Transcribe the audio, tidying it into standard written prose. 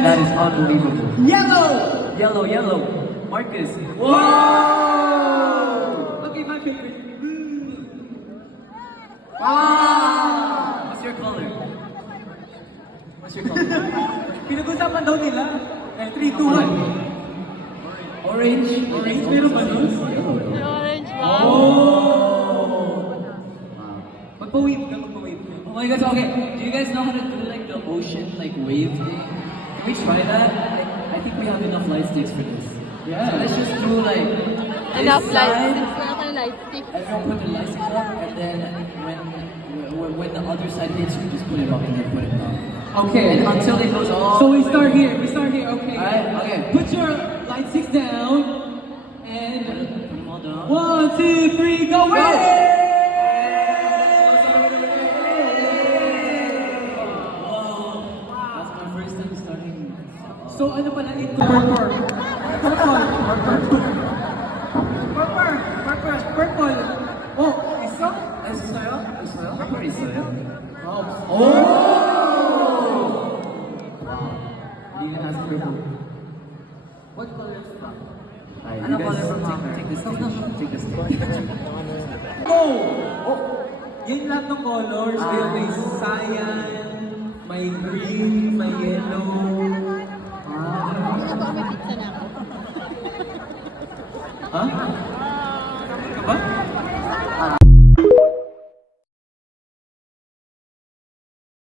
That is unbelievable. Yellow! Yellow, yellow. Marcus. Whoa! Okay, my favorite. Wow! What's your color? What's your color? Pinag-usapan daw nila. 3, 2, 1. Orange. Orange, meron ba nun? Orange, wow. Oh! Magpa-wave ka, magpa-wave ka. Oh my gosh, okay. Do you guys know how to do like the ocean like wave thing? Can we try that? I think we have enough light sticks for this. Yeah. So let's just do like Enough this light side. sticks. Wala kang light stick. Everyone put their light stick up, and then when the other side hits you, just put it up and then put it down. Okay. And until it goes all. So we the way start down. here, okay. Alright, okay. Put your light sticks down. And Put them all down. 1, 2, 3, go! Go! That's my first time starting. So ano pala ito? Purple. Oh, isa? 있어요? 펄 있어요? Oh! Lila has purple. What color is that? Ano color from take this take this Go! Oh! Yan lahat ng colors. May cyan, may green, may yellow,